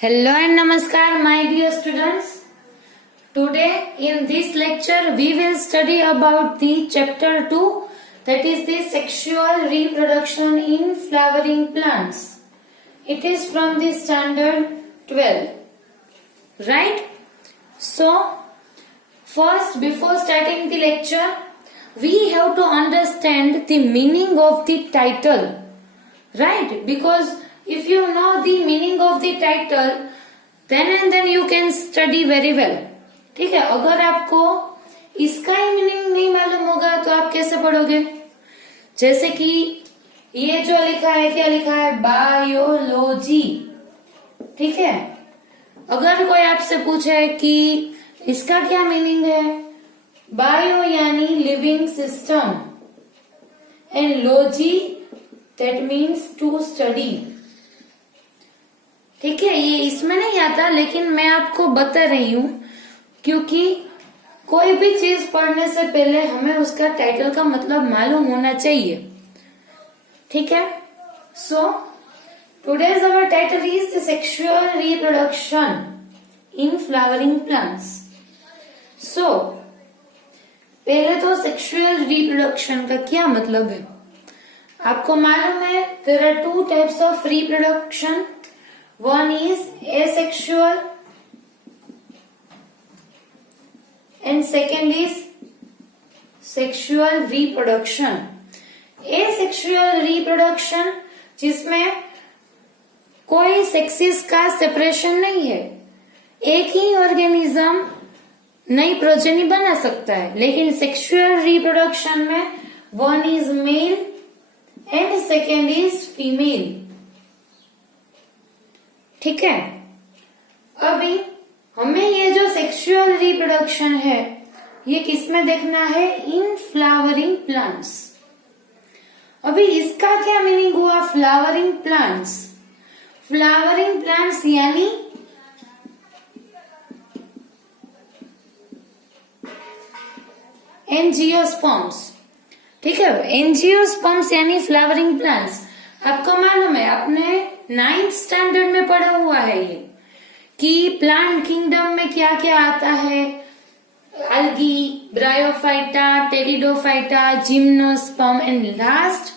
Hello and Namaskar, my dear students. Today in this lecture we will study about the chapter 2, that is the sexual reproduction in flowering plants. It is from the standard 12. Right? So, first before starting the lecture, we have to understand the meaning of the title. Right? Because if you know the meaning of the title, then and then you can study very well. ठीक है, अगर आपको इसका ही meaning नहीं मालूम होगा तो आप कैसे पढ़ोगे? जैसे कि ये जो लिखा है, क्या लिखा है? बायोलॉजी. ठीक है, अगर कोई आपसे पूछे कि इसका क्या मीनिंग है, बायो यानी living system and logy that means to study. ठीक है, ये इसमें नहीं आता, लेकिन मैं आपको बता रही हूं क्योंकि कोई भी चीज पढ़ने से पहले हमें उसका टाइटल का मतलब मालूम होना चाहिए. ठीक है, so today's our title is the sexual reproduction in flowering plants. So पहले तो सेक्सुअल रिप्रोडक्शन का क्या मतलब है आपको मालूम है. There are two types of reproduction. One is asexual and second is sexual reproduction. Asexual reproduction जिसमें कोई सेक्सेस का सेपरेशन नहीं है, एक ही ऑर्गेनिज्म नई प्रोजेनी बना सकता है. लेकिन सेक्सुअल रिप्रोडक्शन में one is male and second is female. ठीक है, अभी हमें ये जो सेक्सुअल रिप्रोडक्शन है ये किसमें देखना है? इन फ्लावरिंग प्लांट्स. अभी इसका क्या मीनिंग हुआ? Flowering plants. फ्लावरिंग प्लांट्स यानी एंजियोस्पर्म्स. ठीक है, एंजियोस्पर्म्स यानी फ्लावरिंग प्लांट्स. आपको मालूम है, आपने 9th स्टैंडर्ड में पढ़ा हुआ है ये कि प्लांट किंगडम में क्या क्या आता है. algae, bryophyta, pteridophyta, gymnosperm and last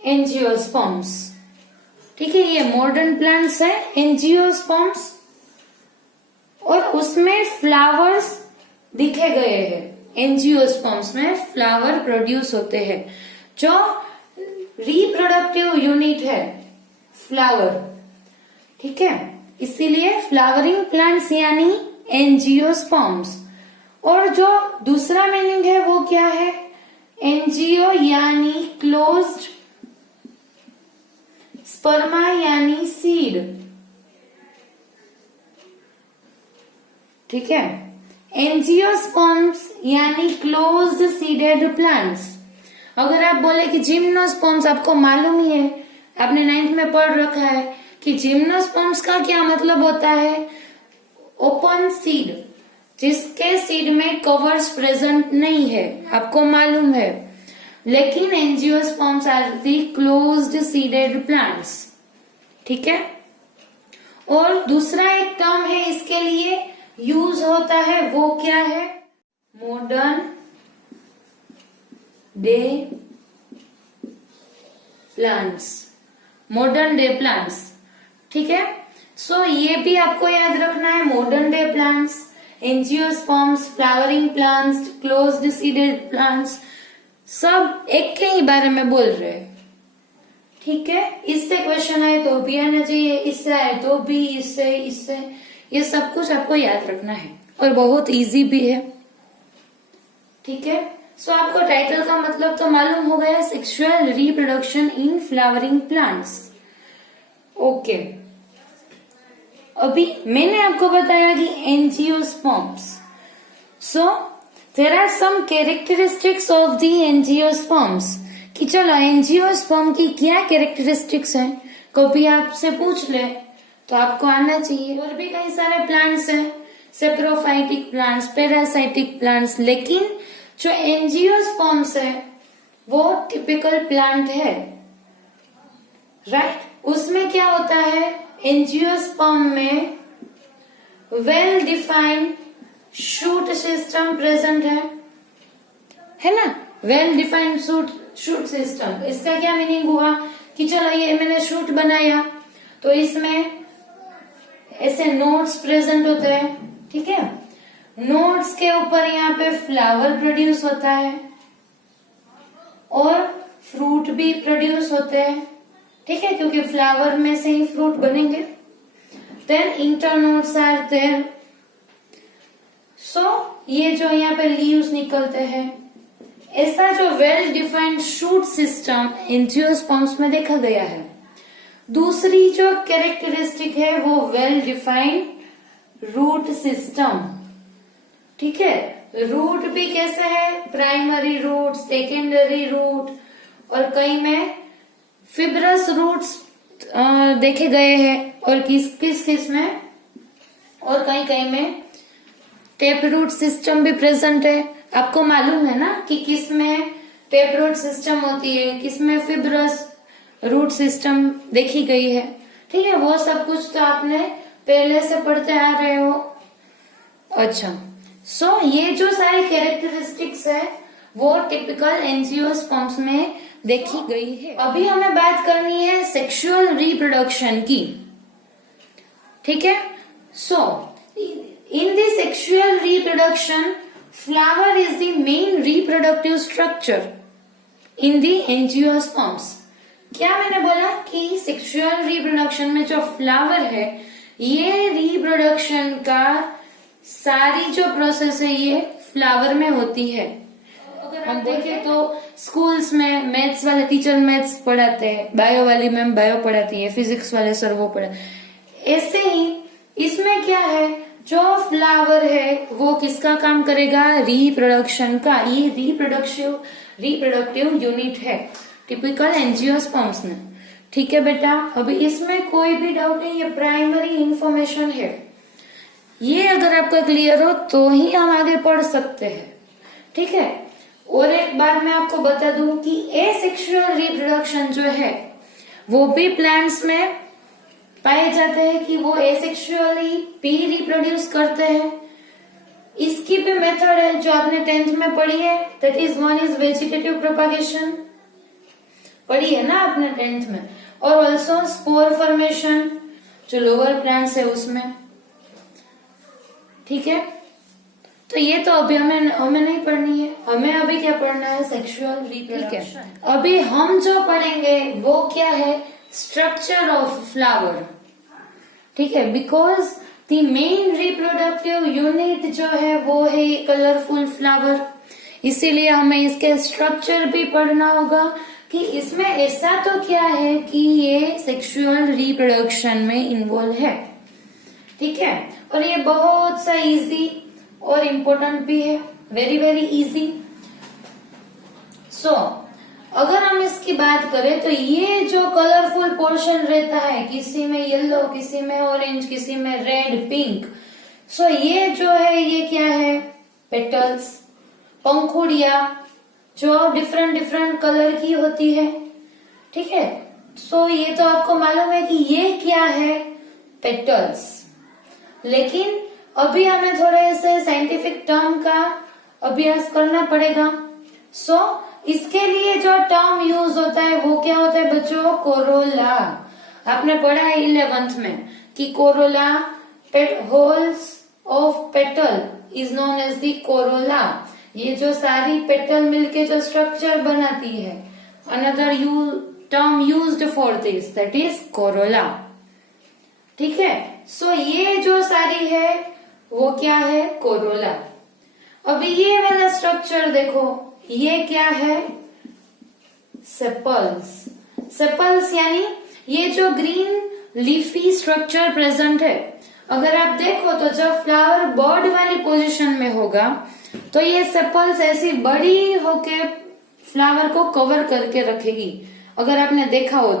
angiosperms. ठीक है, ये मॉडर्न प्लांट्स है एंजियोस्पर्म्स और उसमें फ्लावर्स दिखे गए हैं. एंजियोस्पर्म्स में फ्लावर प्रोड्यूस होते हैं. जो रिप्रोडक्टिव यूनिट है फ्लावर. ठीक है, इसीलिए फ्लावरिंग प्लांट्स यानी एंजियोस्पर्म्स. और जो दूसरा मीनिंग है वो क्या है? एंजियो यानी क्लोज्ड, स्पर्मा यानी सीड. ठीक है, एंजियोस्पर्म्स यानी क्लोज्ड सीडेड प्लांट्स. अगर आप बोले कि जिम्नोस्पर्म्स, आपको मालूम ही है, आपने 9th में पढ़ रखा है कि जिम्नोस्पर्म्स का क्या मतलब होता है? ओपन सीड, जिसके सीड में कवर्स प्रेजेंट नहीं है, आपको मालूम है. लेकिन angiosperms are the closed seeded plants. ठीक है, और दूसरा एक टर्म है इसके लिए यूज होता है, वो क्या है? Modern day plants. Modern day plants. ठीक है, सो ये भी आपको याद रखना है. Modern day plants, angiosperms, flowering plants, closed seeded plants, सब एक के ही बारे में बोल रहे हैं. ठीक है, इससे क्वेश्चन आए तो भी आना चाहिए, इससे आए तो भी, इससे ये सब कुछ आपको याद रखना है और बहुत इजी भी है. ठीक है, सो आपको टाइटल का मतलब तो मालूम हो गया, sexual reproduction in flowering plants. Okay, अभी मैंने आपको बताया कि angiosperms. So there are some characteristics of the angiosperms. कि चलो एंजियोस्पर्म की क्या कैरेक्टरिस्टिक्स हैं, कभी आपसे पूछ ले तो आपको आना चाहिए. और भी कई सारे प्लांट्स हैं, सेप्रोफाइटिक प्लांट्स, पैरासाइटिक प्लांट्स, लेकिन जो एंजियोस्पर्म्स है वो टिपिकल प्लांट है. राइट, उसमें क्या होता है? एंजियोस्पर्म में well defined shoot system present है ना। वेल डिफाइंड शूट सिस्टम, इसका क्या मीनिंग हुआ कि चलो ये मैंने शूट बनाया तो इसमें ऐसे नोड्स प्रेजेंट होते हैं, ठीक है। नोड्स के ऊपर यहाँ पे फ्लावर प्रोड्यूस होता है और फ्रूट भी प्रोड्यूस होते हैं, ठीक है, क्योंकि फ्लावर में से ही फ्रूट बनेंगे। देन इंटरनोड्स आर देयर, सो ये जो यहाँ पे लीव्स निकलते हैं, ऐसा जो well defined shoot system angiosperms में देखा गया है। दूसरी जो कैरेक्टरिस्टिक है वो वेल डिफाइंड रूट सिस्टम, ठीक है। रूट भी कैसे है, प्राइमरी रूट, सेकेंडरी रूट और कई में फिब्रस रूट्स देखे गए हैं और किस किस में, और कई में टेप रूट सिस्टम भी प्रेजेंट है। आपको मालूम है ना कि किस में टेप रूट सिस्टम होती है, किस में फिब्रस रूट सिस्टम देखी गई है, ठीक है। वो सब कुछ तो आपने पहले से पढ़ते आ रहे हो। अच्छा, सो ये जो सारी कैरेक्टरिस्टिक्स है वो टिपिकल एंजियोस्पर्म्स में देखी गई है। अभी हमें बात करनी है सेक्सुअल रिप्रोडक्शन की, ठीक है। So in the sexual reproduction flower is the main reproductive structure in the angiosperms. क्या मैंने बोला कि सेक्सुअल रिप्रोडक्शन में जो फ्लावर है, ये रिप्रोडक्शन का सारी जो प्रोसेस है ये फ्लावर में होती है। अगर हम देखें तो स्कूल्स में मैथ्स वाले टीचर मैथ्स पढ़ाते हैं, बायो वाली मैम बायो पढ़ाती है, फिजिक्स वाले सर वो पढ़ाते। ऐसे ही इसमें क्या है, जो फ्लावर है वो किसका काम करेगा, रिप्रोडक्शन का। ये रिप्रोडक्टिव यूनिट है टिपिकल एंजियोस्पर्म्स में, ठीक है बेटा। अभी इसमें कोई भी डाउट नहीं, ये प्राइमरी इंफॉर्मेशन है। ये अगर आपका क्लियर हो तो ही हम आगे पढ़ सकते हैं, ठीक है। और एक बात मैं आपको बता दूं कि एसेक्सुअल रिप्रोडक्शन जो है वो भी प्लांट्स में पाए जाते हैं कि वो एसेक्सुअली भी रिप्रोड्यूस करते हैं। इसकी भी मेथड है जो आपने 10th में पढ़ी है, that is one is vegetative propagation, पढ़ी है ना आपने 10th में। और ऑल्सो स्पोर फॉर्मेशन जो लोअर प्लांट्स है उसमें, ठीक है। तो ये तो अभी हमें नहीं पढ़नी है, हमें अभी क्या पढ़ना है, सेक्सुअल रिप्रोडक्शन। अभी हम जो पढ़ेंगे वो क्या है, स्ट्रक्चर ऑफ फ्लावर, ठीक है। Because the main reproductive unit जो है वो है कलरफुल फ्लावर, इसीलिए हमें इसके स्ट्रक्चर भी पढ़ना होगा कि इसमें ऐसा तो क्या है कि ये सेक्सुअल रिप्रोडक्शन में इन्वॉल्व है, ठीक है। और ये बहुत सा इजी और इम्पोर्टेंट भी है, वेरी वेरी इजी। सो अगर हम इसकी बात करें तो ये जो कलरफुल पोर्शन रहता है, किसी में येलो, किसी में ऑरेंज, किसी में रेड, पिंक, सो ये जो है ये क्या है, पेटल्स, पंखुड़िया जो डिफरेंट डिफरेंट कलर की होती है, ठीक है। सो ये तो आपको मालूम है कि ये क्या है, पेटल्स। लेकिन अभी हमें थोड़ा ऐसे साइंटिफिक टर्म का अभ्यास करना पड़ेगा। सो इसके लिए जो टर्म यूज होता है वो क्या होता है बच्चों, कोरोला। आपने पढ़ा है 11th में कि corolla, whorls of petal is known as the corolla. ये जो सारी पेटल मिलके जो स्ट्रक्चर बनाती है, another term used for this, that is corolla, ठीक है। सो ये जो सारी है वो क्या है, कोरोला। अभी ये वाला स्ट्रक्चर देखो, ये क्या है, सेपल्स। सेपल्स यानी ये जो ग्रीन लीफी स्ट्रक्चर प्रेजेंट है, अगर आप देखो तो जब फ्लावर बर्ड वाली पोजीशन में होगा तो ये सेपल्स ऐसी बड़ी होके फ्लावर को कवर करके रखेगी, अगर आपने देखा हो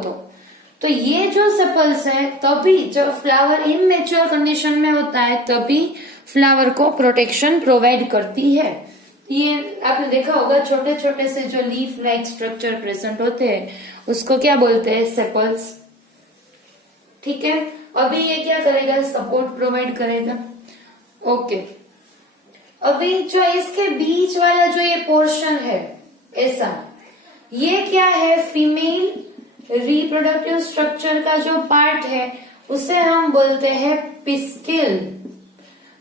तो ये जो सेपल्स है तभी जब फ्लावर इमेच्योर कंडीशन में होता है तभी फ्लावर को प्रोटेक्शन प्रोवाइड करती है। ये आपने देखा होगा छोटे छोटे से जो लीफ लाइक स्ट्रक्चर प्रेजेंट होते हैं उसको क्या बोलते हैं, सेपल्स, ठीक है, अभी ये क्या करेगा, सपोर्ट प्रोवाइड करेगा। ओके, अभी जो इसके बीच वाला जो ये पोर्शन है ऐसा, ये क्या है, फीमेल रिप्रोडक्टिव स्ट्रक्चर का जो पार्ट है उसे हम बोलते हैं पिस्टिल।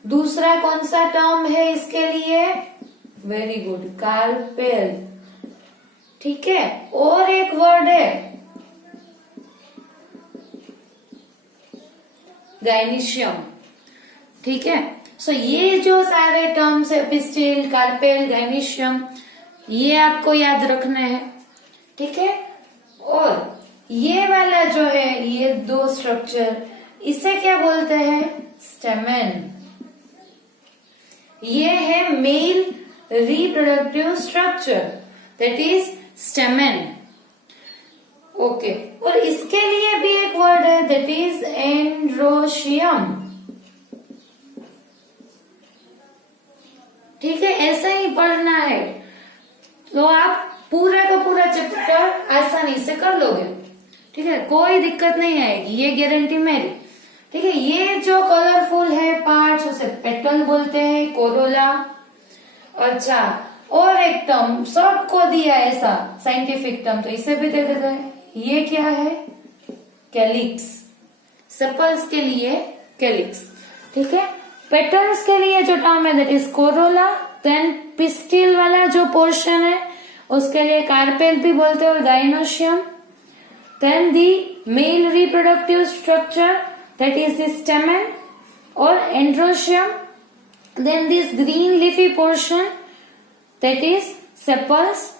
दूसरा कौन सा टर्म है इसके लिए, वेरी गुड, कार्पेल। ठीक है, और एक वर्ड है गाइनिशियम। ठीक है, सो ये जो सारे टर्म्स है, पिस्टिल, कार्पेल, गाइनिशियम, ये आपको याद रखना है। ठीक है, और ये वाला जो है, ये दो स्ट्रक्चर, इसे क्या बोलते हैं, स्टेमेन। ये है male reproductive structure, that is stamen. Okay, और इसके लिए भी एक वर्ड है, दैट इज एंड्रोशियम। ठीक है, ऐसा ही पढ़ना है तो आप पूरा का पूरा चैप्टर आसानी से कर लोगे। ठीक है, कोई दिक्कत नहीं आएगी, ये गारंटी मेरी। ठीक है, ये जो कलरफुल है पार्ट्स उसे पेटल बोलते हैं, कोरोला। अच्छा, और एक टर्म सबको दिया ऐसा साइंटिफिक टर्म, तो इसे भी दे देते हैं, ये क्या है, कैलिक्स। सेपल्स के लिए कैलिक्स। ठीक है, पेटल्स के लिए जो टर्म है that is corolla. Then pistil वाला जो पोर्शन है उसके लिए कार्पेल भी बोलते हैं, और gynoecium. Then the male reproductive structure that is the stamen और androecium. Then this green leafy portion that is sepals,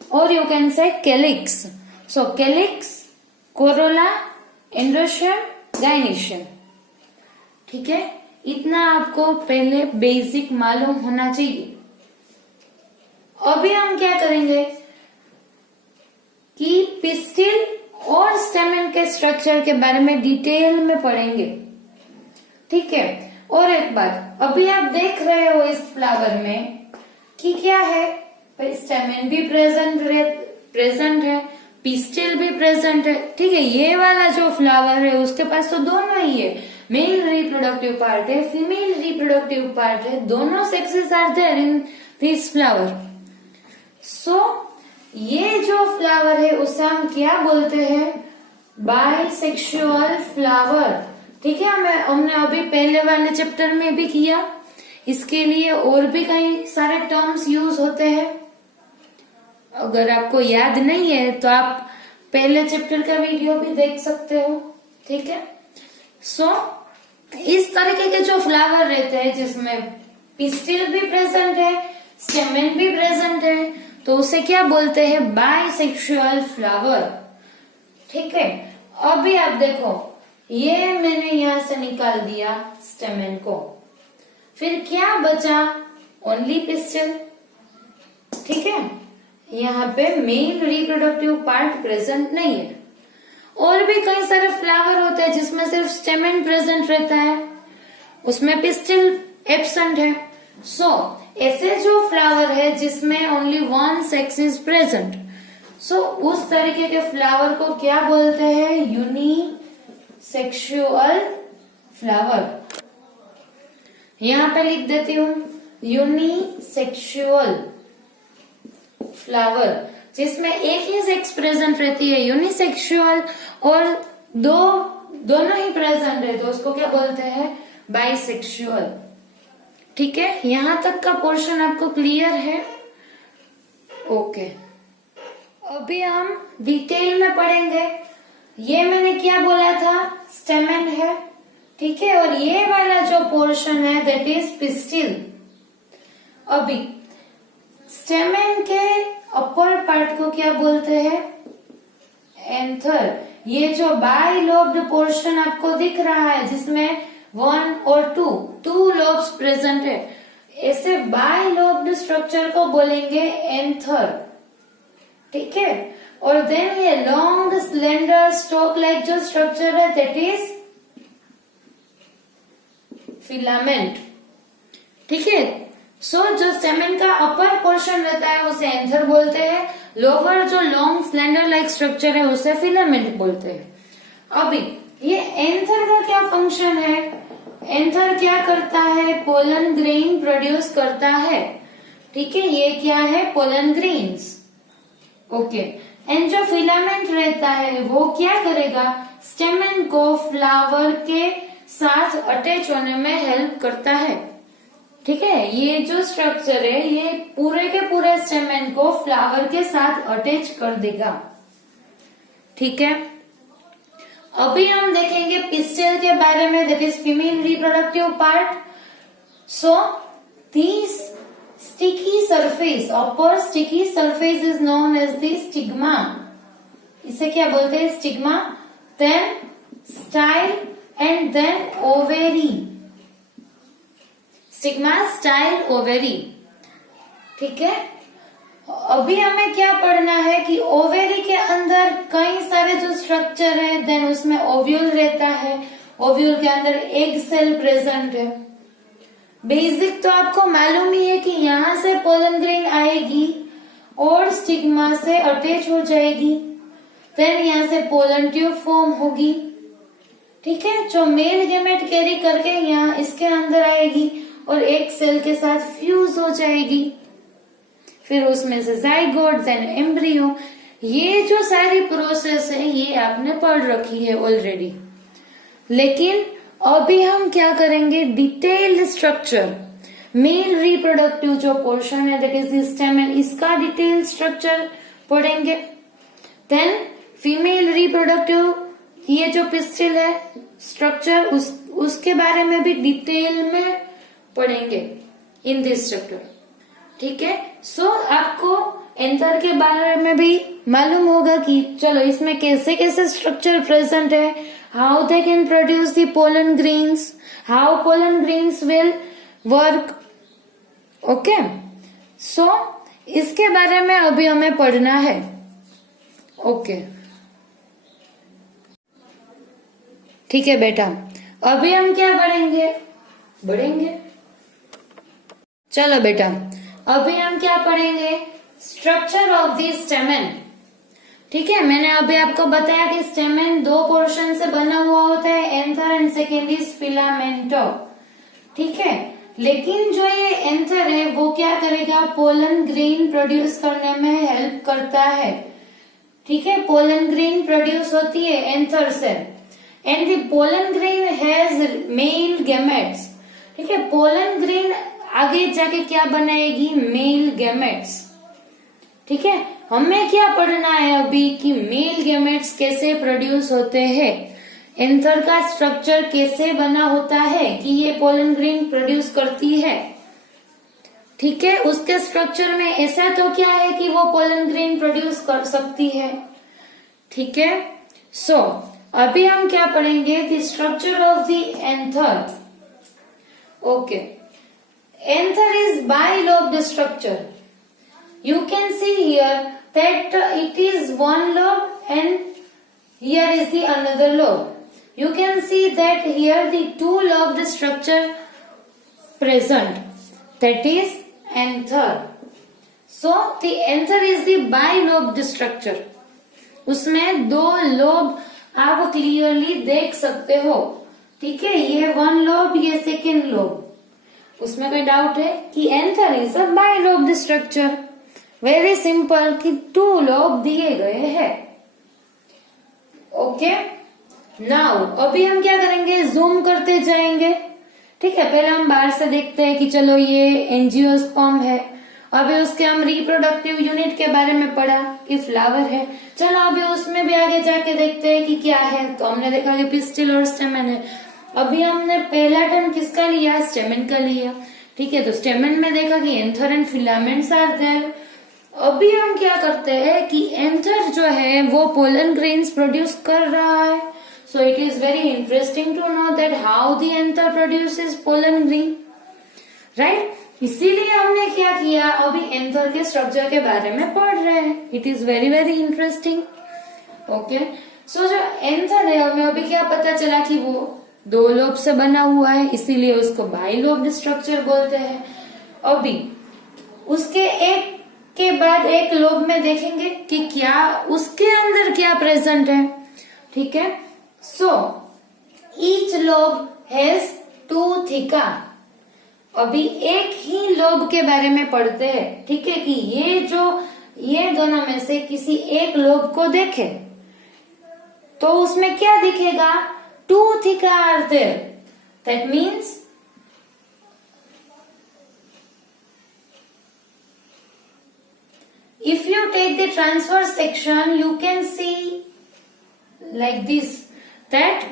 और you can say calyx. So calyx, corolla, endoecium, gynoecium. ठीक है, इतना आपको पहले बेसिक मालूम होना चाहिए। अभी हम क्या करेंगे कि पिस्टिल और स्टेमेन के स्ट्रक्चर के बारे में डिटेल में पढ़ेंगे। ठीक है, और एक बात, अभी आप देख रहे हो इस फ्लावर में कि क्या है, स्टेमेन भी प्रेजेंट है, पिस्टिल भी प्रेजेंट है। ठीक है, ये वाला जो फ्लावर है उसके पास तो दोनों ही है, मेल रिप्रोडक्टिव पार्ट है, फीमेल रिप्रोडक्टिव पार्ट है, दोनों sexes are there in this flower. So ये जो फ्लावर है उसे हम क्या बोलते हैं, बाइसेक्सुअल फ्लावर। ठीक है, हमने अभी पहले वाले चैप्टर में भी किया। इसके लिए और भी कई सारे टर्म्स यूज होते हैं, अगर आपको याद नहीं है तो आप पहले चैप्टर का वीडियो भी देख सकते हो। ठीक है, सो इस तरीके के जो फ्लावर रहते हैं जिसमें पिस्टिल भी प्रेजेंट है, स्टेमेन भी प्रेजेंट है, तो उसे क्या बोलते हैं, बाइसेक्सुअल फ्लावर। ठीक है, अभी आप देखो, ये मैंने यहां से निकाल दिया स्टेमेन को, फिर क्या बचा, ओनली पिस्टिल। ठीक है, यहाँ पे मेल रिप्रोडक्टिव पार्ट प्रेजेंट नहीं है। और भी कई सारे फ्लावर होते हैं जिसमें सिर्फ स्टेमेन प्रेजेंट रहता है, उसमें पिस्टिल एब्सेंट है। सो ऐसे जो फ्लावर है जिसमें only one sex is present, so उस तरीके के फ्लावर को क्या बोलते हैं, यूनिसेक्सुअल फ्लावर। यहाँ पे लिख देती हूँ, यूनिसेक्सुअल फ्लावर, जिसमें एक ही सेक्स प्रेजेंट रहती है, यूनिसेक्सुअल, और दोनों ही प्रेजेंट है, तो उसको क्या बोलते हैं, बाइसेक्सुअल। ठीक है, यहां तक का पोर्शन आपको क्लियर है। ओके, अभी हम डिटेल में पढ़ेंगे। ये मैंने क्या बोला था, स्टेमेन है। ठीक है, और ये वाला जो पोर्शन है दैट इज पिस्टिल। अभी स्टेमेन के अपर पार्ट को क्या बोलते हैं, एंथर। ये जो बाइलोब्ड पोर्शन आपको दिख रहा है जिसमें 1 और 2 लोब्स प्रेजेंट है, ऐसे बाइलोब्ड स्ट्रक्चर को बोलेंगे एंथर। ठीक है, और देन ये लॉन्ग स्लेंडर स्टॉक लाइक जो स्ट्रक्चर है दैट इज फिलामेंट। ठीक है, सो जो स्टेमेन का अपर पोर्शन रहता है उसे एंथर बोलते हैं, लोअर जो लॉन्ग स्लेंडर लाइक स्ट्रक्चर है उसे फिलामेंट बोलते हैं। अभी ये एंथर का क्या फंक्शन है? एंथर क्या करता है? पोलन ग्रेन प्रोड्यूस करता है। ठीक है, ये क्या है? Pollen grains. ओके, एंड जो फिलामेंट रहता है वो क्या करेगा? स्टेमन को फ्लावर के साथ अटैच होने में हेल्प करता है। ठीक है, ये जो स्ट्रक्चर है ये पूरे के पूरे स्टेमन को फ्लावर के साथ अटैच कर देगा। ठीक है, अभी हम देखेंगे पिस्टिल के बारे में, that is female reproductive part. So this sticky surface, upper sticky surface is known as the stigma. इसे क्या बोलते हैं? Stigma. Then style and then ovary. Stigma, style, ovary. ठीक है, अभी हमें क्या पढ़ना है कि ओवेरी के अंदर कई सारे जो स्ट्रक्चर है, देन उसमें ओव्यूल रहता है, ओव्यूल के अंदर एग सेल प्रेजेंट है। बेसिक तो आपको मालूम ही है कि यहाँ से पोलन ग्रेन आएगी और स्टिग्मा से अटैच हो जाएगी, देन यहाँ से पोलन ट्यूब फॉर्म होगी। ठीक है, जो मेल गेमेट कैरी करके यहाँ इसके अंदर आएगी और एक सेल के साथ फ्यूज हो जाएगी, फिर उसमें से जाइगोट एंड एम्ब्रियो। ये जो सारी प्रोसेस है ये आपने पढ़ रखी है ऑलरेडी, लेकिन अभी हम क्या करेंगे? डिटेल्ड स्ट्रक्चर, मेल रिप्रोडक्टिव जो पोर्शन है दैट इज द स्टेमन, इसका डिटेल स्ट्रक्चर पढ़ेंगे। देन फीमेल रिप्रोडक्टिव, ये जो पिस्टिल है स्ट्रक्चर, उसके बारे में भी डिटेल में पढ़ेंगे इन दिस चैप्टर। ठीक है, सो आपको एंथर के बारे में भी मालूम होगा कि चलो इसमें कैसे कैसे स्ट्रक्चर प्रेजेंट है, how they can produce the pollen grains, how pollen grains will work. Okay, so इसके बारे में अभी हमें पढ़ना है। ओके, ठीक है बेटा, अभी हम क्या बढ़ेंगे। चलो बेटा, अभी हम क्या पढ़ेंगे? Structure of the स्टेमन। ठीक है, मैंने अभी आपको बताया कि स्टेमन दो पोर्शन से बना हुआ होता है, एंथर एंड सेकेंड इज फिलामेंटो। ठीक है, लेकिन जो ये एंथर है वो क्या करेगा? पोलन ग्रेन प्रोड्यूस करने में हेल्प करता है। ठीक है, पोलन ग्रेन प्रोड्यूस होती है एंथर से, and the pollen grain has male gametes. ठीक है, पोलन ग्रेन आगे जाके क्या बनाएगी? Male gametes. ठीक है, हमें क्या पढ़ना है अभी कि मेल गैमेट्स कैसे प्रोड्यूस होते हैं, एंथर का स्ट्रक्चर कैसे बना होता है कि ये पोलन ग्रेन प्रोड्यूस करती है। ठीक है, उसके स्ट्रक्चर में ऐसा तो क्या है कि वो पोलन ग्रेन प्रोड्यूस कर सकती है। ठीक है, सो अभी हम क्या पढ़ेंगे? The structure of the anther. Okay, anther is bilobed structure. You can see here that it is one lobe and here is the another lobe. You can see that here the two lobed structure present, that is anther. So the anther is the bilobed structure. उसमें दो lobe आप clearly देख सकते हो। ठीक है, ये one lobe, ये सेकेंड लोब। उसमें कोई डाउट है कि anther is a bilobed structure. Very simple कि टू लोब दिए गए हैं। ओके, नाउ अभी हम क्या करेंगे? जूम करते जाएंगे। ठीक है, पहले हम बाहर से देखते हैं कि चलो ये एंजियोस्पर्म है। अभी उसके हम रिप्रोडक्टिव यूनिट के बारे में पढ़ा कि फ्लावर है। चलो अभी उसमें भी आगे जाके देखते हैं कि क्या है। तो हमने देखा कि पिस्टिल और स्टेमन है। अभी हमने पहला टर्म किसका लिया? स्टेमन का लिया। ठीक है, तो स्टेमन में देखा कि anther and filaments are there. अभी हम क्या करते हैं कि एंथर जो है वो पोलन ग्रेन्स प्रोड्यूस कर रहा है। So it is very interesting to know that how the anther produces pollen grain, right. इसीलिए हमने क्या किया? अभी एंथर के स्ट्रक्चर के बारे में पढ़ रहे हैं। It is very very interesting. Okay, so जो एंथर है हमें अभी क्या पता चला कि वो दो लोब से बना हुआ है, इसीलिए उसको बाइलोब्ड स्ट्रक्चर बोलते हैं। अभी उसके एक के बाद एक लोब में देखेंगे कि क्या उसके अंदर क्या प्रेजेंट है। ठीक है, सो ईच लोब हैज 2 थिका। अभी एक ही लोब के बारे में पढ़ते हैं, ठीक है, कि ये दोनों में से किसी एक लोब को देखे तो उसमें क्या दिखेगा, 2 theca are there. That means if you take the transverse section you can see like this that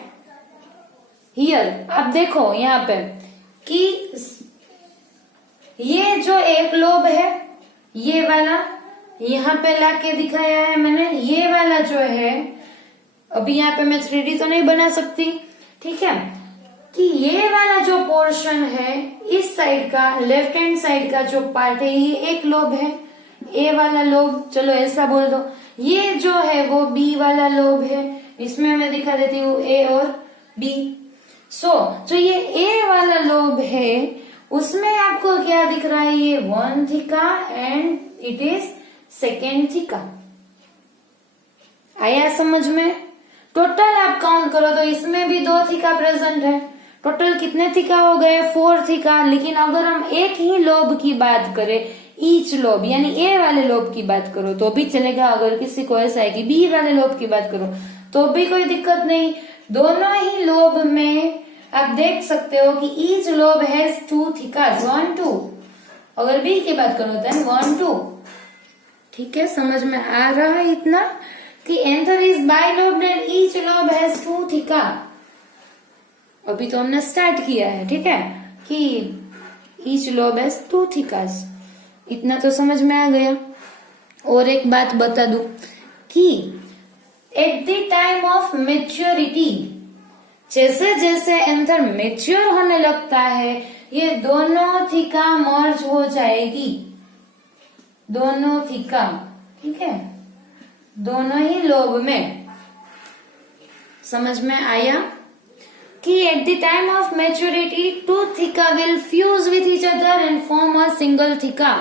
here, आप देखो यहाँ पे कि ये जो एक लोब है, ये वाला यहाँ पे लाके दिखाया है मैंने, ये वाला जो है, अभी यहाँ पे मैं 3D तो नहीं बना सकती, ठीक है, कि ये वाला जो पोर्शन है इस साइड का, लेफ्ट हैंड साइड का जो पार्ट है, ये एक लोब है, ए वाला लोब, चलो ऐसा बोल दो। ये जो है वो बी वाला लोब है, इसमें मैं दिखा देती हूँ ए और बी। जो ये ए वाला लोब है उसमें आपको क्या दिख रहा है, ये 1 थिका एंड इट इज 2nd थिका। आया समझ में? टोटल आप काउंट करो तो इसमें भी 2 थिका प्रेजेंट है। टोटल कितने थिका हो गए, 4 थिका। लेकिन अगर हम एक ही लोब की बात करें, ईच लोब यानी ए वाले लोब की बात करो तो भी चलेगा। अगर किसी को ऐसा है कि बी वाले लोब की बात करो तो भी कोई दिक्कत नहीं। दोनों ही लोब में आप देख सकते हो कि ईच लोब हैज 2 थिकास, 1 2। अगर बी की बात करो तो 1 2। ठीक है, समझ में आ रहा है इतना कि anther is bilobed and each lobe has 2 थिका। अभी तो हमने स्टार्ट किया है, ठीक है, कि ईच लोब हैज 2 थिकास। इतना तो समझ में आ गया। और एक बात बता दूं कि at the time of maturity, जैसे जैसे एंथर मेच्योर होने लगता है, ये दोनों थिका मर्ज हो जाएगी, दोनों थिका, ठीक है, दोनों ही लोब में। समझ में आया कि at the time of maturity 2 theca will fuse with each other and form a single theca.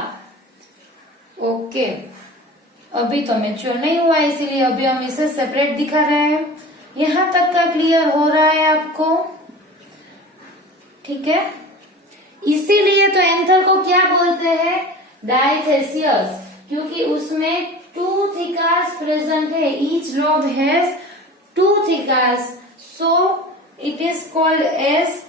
Okay, अभी तो मैच्योर नहीं हुआ इसीलिए अभी हम इसे सेपरेट दिखा रहे हैं। यहां तक का क्लियर हो रहा है आपको? ठीक है, इसीलिए तो एंथर को क्या बोलते हैं, डाइथेसियस, क्योंकि उसमें 2 थिकास प्रेजेंट है। Each lobe has 2 thecas, so it is called as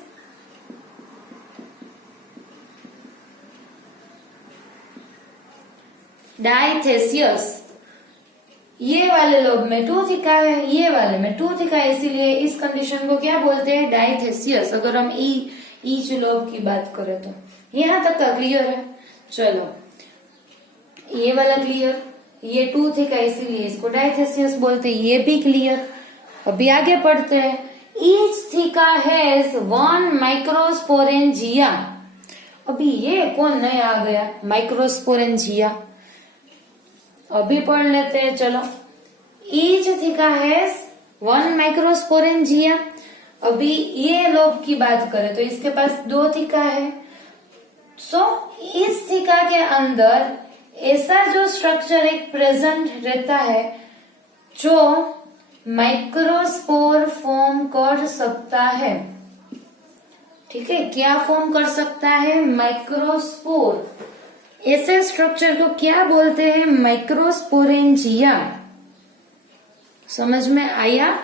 dithecous. ये वाले लोब में 2 थिका है, ये वाले में 2 थिका है, इसीलिए इस कंडीशन को क्या बोलते हैं, डाइथेसियस। अगर हम ईच लोब की बात करें तो यहां तक का क्लियर है। चलो, ये वाला क्लियर, ये 2 थिका इसीलिए इसको डाइथेसियस बोलते हैं, ये भी क्लियर। अभी आगे पढ़ते हैं। ईच थिका हैज 1 माइक्रोस्पोरेंजिया। अभी ये कौन नया आ गया, माइक्रोस्पोरेंजिया, अभी पढ़ लेते हैं। चलो, ईच थिका हैज 1 माइक्रोस्पोरेंजिया। अभी ये लोब की बात करें तो इसके पास 2 थिका है। इस थिका के अंदर ऐसा जो स्ट्रक्चर एक प्रेजेंट रहता है जो माइक्रोस्पोर फॉर्म कर सकता है। ठीक है, क्या फॉर्म कर सकता है, माइक्रोस्पोर। ऐसे स्ट्रक्चर को क्या बोलते हैं, माइक्रोस्पोरेंजिया। समझ में आया?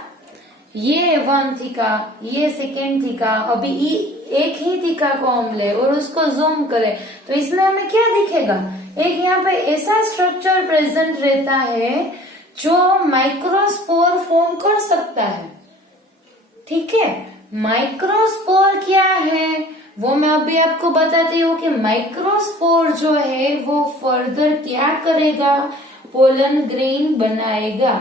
ये 1 थिका, ये 2nd थिका। अभी एक ही थिका को हम ले और उसको जूम करें तो इसमें हमें क्या दिखेगा, एक यहाँ पे ऐसा स्ट्रक्चर प्रेजेंट रहता है जो माइक्रोस्पोर फॉर्म कर सकता है। ठीक है, माइक्रोस्पोर क्या है वो मैं अभी आपको बताती हूँ कि माइक्रोस्पोर जो है वो फर्दर क्या करेगा, पोलन ग्रेन बनाएगा।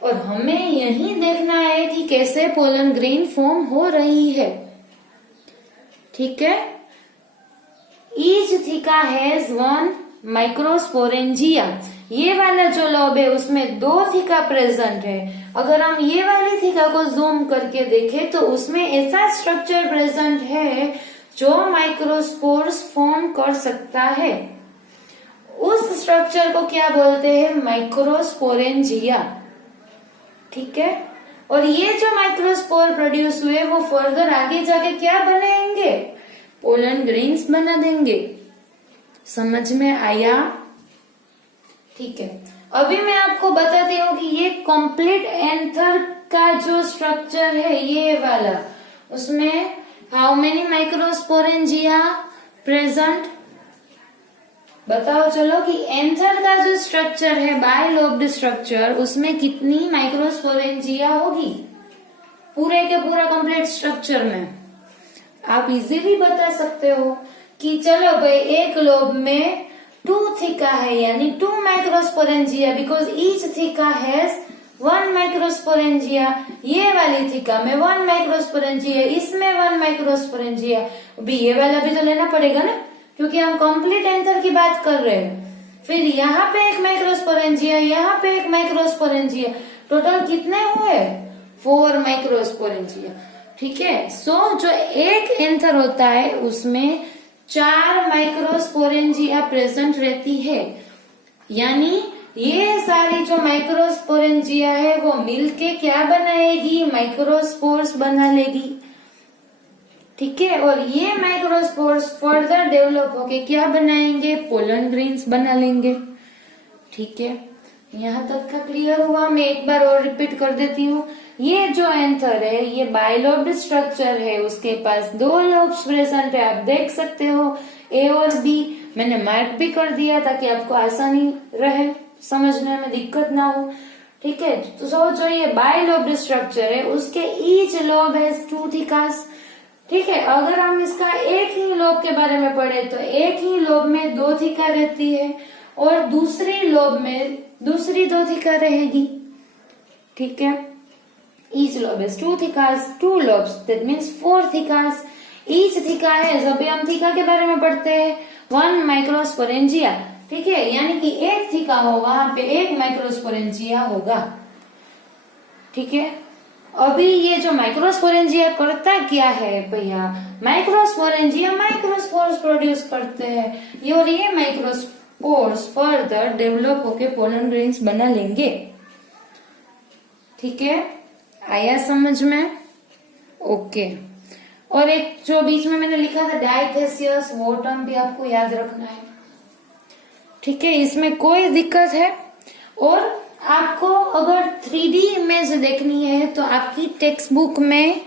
और हमें यही देखना है कि कैसे पोलन ग्रेन फॉर्म हो रही है। ठीक है, ईच थिका हैज 1 माइक्रोस्पोरेंजिया। ये वाला जो लोब है उसमें 2 थिका प्रेजेंट है। अगर हम ये वाली थिका को जूम करके देखें तो उसमें ऐसा स्ट्रक्चर प्रेजेंट है जो माइक्रोस्पोर्स फॉर्म कर सकता है। उस स्ट्रक्चर को क्या बोलते हैं, माइक्रोस्पोरेंजिया। ठीक है, और ये जो माइक्रोस्पोर प्रोड्यूस हुए वो फर्दर आगे जाके क्या बनाएंगे, पोलन ग्रेन्स बना देंगे। समझ में आया? ठीक है, अभी मैं आपको बताती हूँ कि ये कंप्लीट एंथर का जो स्ट्रक्चर है ये वाला, उसमें हाउ मेनी माइक्रोस्पोरेंजिया प्रेजेंट, बताओ चलो कि एंथर का जो स्ट्रक्चर है बाइलोब्ड स्ट्रक्चर, उसमें कितनी माइक्रोस्पोरेंजिया होगी पूरे के पूरा कंप्लीट स्ट्रक्चर में। आप इजीली बता सकते हो कि चलो भाई एक लोब में 2 थीका है, यानी 2 microsporangia, because each theca has 1 microsporangia. ये वाली थीका में 1 माइक्रोस्पोरेंजिया, इसमें 1 माइक्रोस्पोरेंजिया, अभी ये वाला भी तो लेना पड़ेगा ना, क्योंकि हम कंप्लीट एंथर की बात कर रहे हैं। फिर यहाँ पे 1 माइक्रोस्पोरेंजिया, यहाँ पे 1 माइक्रोस्पोरेंजिया, टोटल कितने हुए, 4 माइक्रोस्पोरेंजिया। ठीक है, सो जो एक एंथर होता है उसमें 4 माइक्रोस्पोरेंजिया प्रेजेंट रहती है, यानी ये सारी जो माइक्रोस्पोरेंजिया है वो मिलके क्या बनाएगी, माइक्रोस्पोर्स बना लेगी। ठीक है, और ये माइक्रोस्पोर्स फर्दर डेवलप होके क्या बनाएंगे, पोलन ग्रेन्स बना लेंगे। ठीक है, यहाँ तक का क्लियर हुआ? मैं एक बार और रिपीट कर देती हूँ। ये जो एंथर है ये बाइलोब्ड स्ट्रक्चर है, उसके पास 2 लोब्स प्रेजेंट है, आप देख सकते हो ए और बी। मैंने मार्क भी कर दिया ताकि आपको आसानी रहे, समझने में दिक्कत ना हो। ठीक है, तो जो ये बाइलोब्ड स्ट्रक्चर है उसके ईच लोब हैज 2 थीकास। ठीक है, अगर हम इसका एक ही लोब के बारे में पढ़े तो एक ही लोब में 2 थीका रहती है और दूसरी लोब में दूसरी 2 थीका रहेगी। ठीक है, each lobe is 2 thecas, 2 lobes, that means 4 thecas. Each theca है, जब भी हम थीका के बारे में पढ़ते हैं 1 माइक्रोस्पोरेंजिया। ठीक है, यानी कि एक थीका हो वहां पे 1 माइक्रोस्पोरेंजिया होगा। ठीक है, अभी ये जो माइक्रोस्पोरेंजिया करता क्या है भैया, माइक्रोस्पोरेंजिया माइक्रोस्पोर्स प्रोड्यूस करते हैं ये, और ये माइक्रोस्पोर्स फर्दर डेवलप होके पोलन ग्रेन्स बना लेंगे। ठीक है, आया समझ में? ओके, और एक जो बीच में मैंने लिखा था डाइथेसियस, वो टर्म भी आपको याद रखना है। ठीक है, इसमें कोई दिक्कत है? और आपको अगर 3D इमेज देखनी है तो आपकी टेक्स्ट बुक में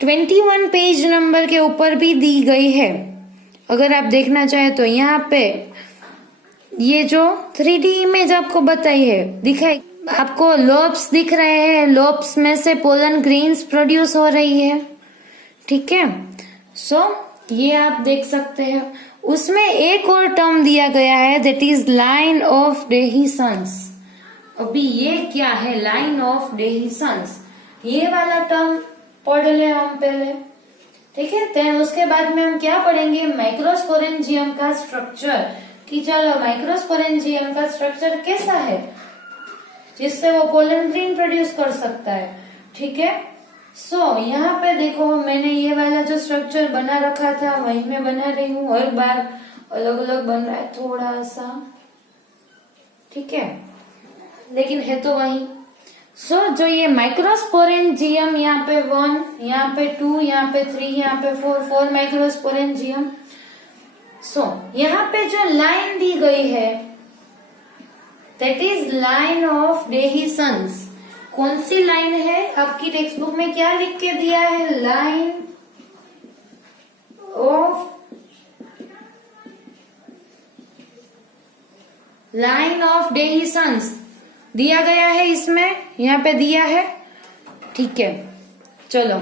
21 पेज नंबर के ऊपर भी दी गई है, अगर आप देखना चाहे तो। यहाँ पे ये जो 3D इमेज आपको बताई है, दिखाई आपको लोब्स दिख रहे हैं, लोब्स में से पोलन ग्रेन्स प्रोड्यूस हो रही है। ठीक है, सो ये आप देख सकते हैं। उसमें एक और टर्म दिया गया है, दैट इज लाइन ऑफ डेहिसंस। अभी ये क्या है, लाइन ऑफ डेहिसंस, ये वाला टर्म पढ़ ले हम पहले। ठीक है, देन उसके बाद में हम क्या पढ़ेंगे, माइक्रोस्पोरेंजियम का स्ट्रक्चर, कि चलो माइक्रोस्पोरेंजियम का स्ट्रक्चर कैसा है जिससे वो पोलन ग्रेन प्रोड्यूस कर सकता है। ठीक है, सो यहाँ पे देखो मैंने ये वाला जो स्ट्रक्चर बना रखा था वही मैं बना रही हूँ, हर बार अलग अलग बन रहा है थोड़ा सा। ठीक है, लेकिन है तो वही। सो जो ये माइक्रोस्पोरेंजियम, यहाँ पे 1, यहाँ पे 2, यहाँ पे 3, यहाँ पे 4 माइक्रोस्पोरेंजियम। सो यहाँ पे जो लाइन दी गई है दैट इज लाइन ऑफ डेहिसंस। कौन सी लाइन है, आपकी टेक्स्ट बुक में क्या लिख के दिया है, लाइन ऑफ डेहिसंस दिया गया है, इसमें यहाँ पे दिया है। ठीक है, चलो।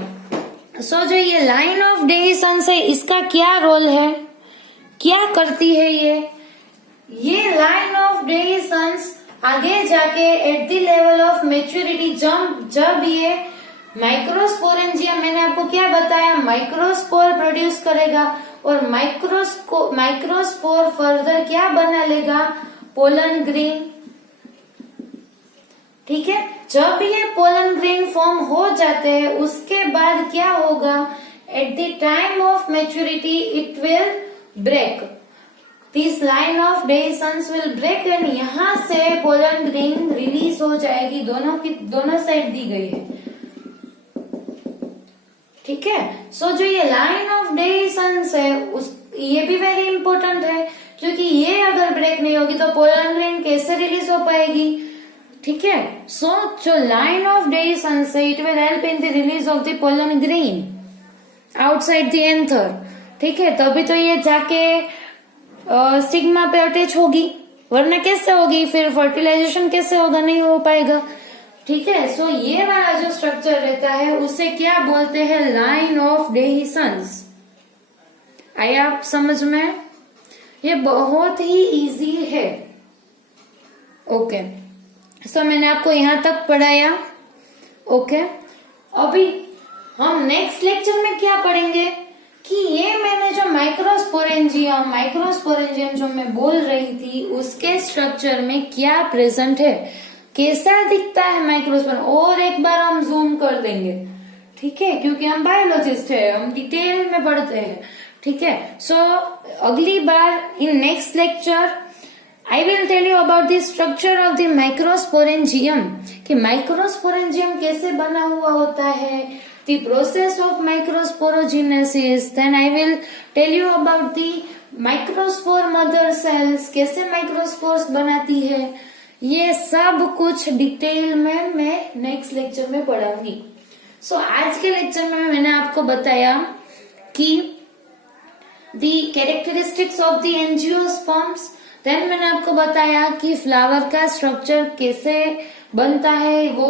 सो जो ये लाइन ऑफ डेहिसंस है इसका क्या रोल है, क्या करती है ये लाइन ऑफ डेहिसंस आगे जाके at the level of maturity, जब ये माइक्रोस्पोरेंजियम, मैंने आपको क्या बताया, माइक्रोस्पोर प्रोड्यूस करेगा और माइक्रोस्पोर फर्दर क्या बना लेगा, पोलन ग्रेन। ठीक है, जब ये पोलन ग्रेन फॉर्म हो जाते हैं उसके बाद क्या होगा, at the time of maturity it will break. This line of dehiscence will break and यहाँ से पोलन ग्रेन रिलीज हो जाएगी, दोनों साइड दी गई है, ठीक है। सो जो ये लाइन ऑफ डेhiscence है ये भी वेरी इंपॉर्टेंट है, क्योंकि ये अगर ब्रेक नहीं होगी तो पोलन ग्रेन कैसे रिलीज हो पाएगी, ठीक है। सो जो लाइन ऑफ डेhiscence है it will help in the release of the pollen grain outside the anther, ठीक है। तभी तो ये जाके स्टिग्मा पे अटैच होगी, वरना कैसे होगी, फिर फर्टिलाइजेशन कैसे होगा, नहीं हो पाएगा, ठीक है। सो ये वाला जो स्ट्रक्चर रहता है उसे क्या बोलते हैं, लाइन ऑफ डेhiscence। आया आप समझ में, ये बहुत ही इजी है, ओके। सो मैंने आपको यहां तक पढ़ाया, ओके। अभी हम नेक्स्ट लेक्चर में क्या पढ़ेंगे कि ये मैंने जो माइक्रोस्पोरेंजियम जो मैं बोल रही थी उसके स्ट्रक्चर में क्या प्रेजेंट है, कैसा दिखता है माइक्रोस्पोरेंजियम, और एक बार हम जूम कर देंगे, ठीक है, क्योंकि हम बायोलॉजिस्ट है, हम डिटेल में पढ़ते हैं, ठीक है। सो अगली बार in next lecture I will tell you about the structure of the microsporangium, कि माइक्रोस्पोरेंजियम कैसे बना हुआ होता है, the process of microsporogenesis, then I will tell you about the microspore mother cells, कैसे माइक्रोस्पोर्स बनाती है, ये सब कुछ डिटेल में मैं नेक्स्ट लेक्चर में पढ़ाऊंगी। सो आज के लेक्चर में मैंने आपको बताया कि the characteristics of the angiosperms, then मैंने आपको बताया कि फ्लावर का स्ट्रक्चर कैसे बनता है, वो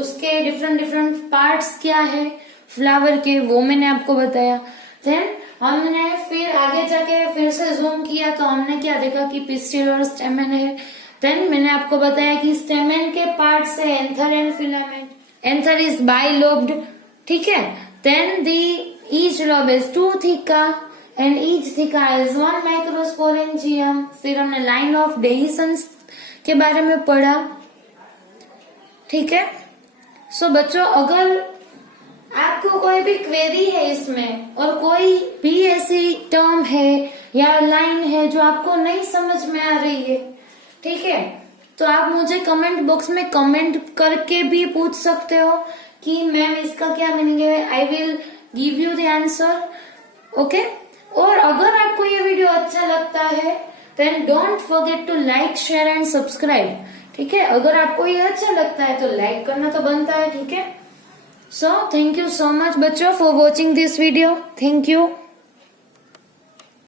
उसके डिफरेंट पार्ट्स क्या है फ्लावर के, वो मैंने आपको बताया। देन हमने फिर आगे जाके फिर से जूम किया तो हमने क्या देखा कि पिस्टिल और स्टेमन है। देन मैंने आपको बताया कि स्टेमन के पार्ट्स है anther and filament, anther is bilobed, ठीक है। Then the each lobe is 2 theca and each thica is 1 microsporangium। फिर हमने लाइन ऑफ डेhiscence के बारे में पढ़ा, ठीक है। सो बच्चों, अगर आपको कोई भी क्वेरी है इसमें और कोई भी ऐसी टर्म है या लाइन है जो आपको नहीं समझ में आ रही है, ठीक है, तो आप मुझे कमेंट बॉक्स में कमेंट करके भी पूछ सकते हो कि मैम इसका क्या मीनिंग है, I will give you the answer, okay. और अगर आपको ये वीडियो अच्छा लगता है then don't forget to like, share and subscribe, ठीक है। अगर आपको ये अच्छा लगता है तो लाइक करना तो बनता है, ठीक है। So thank you so much बच्चों for watching this video, thank you.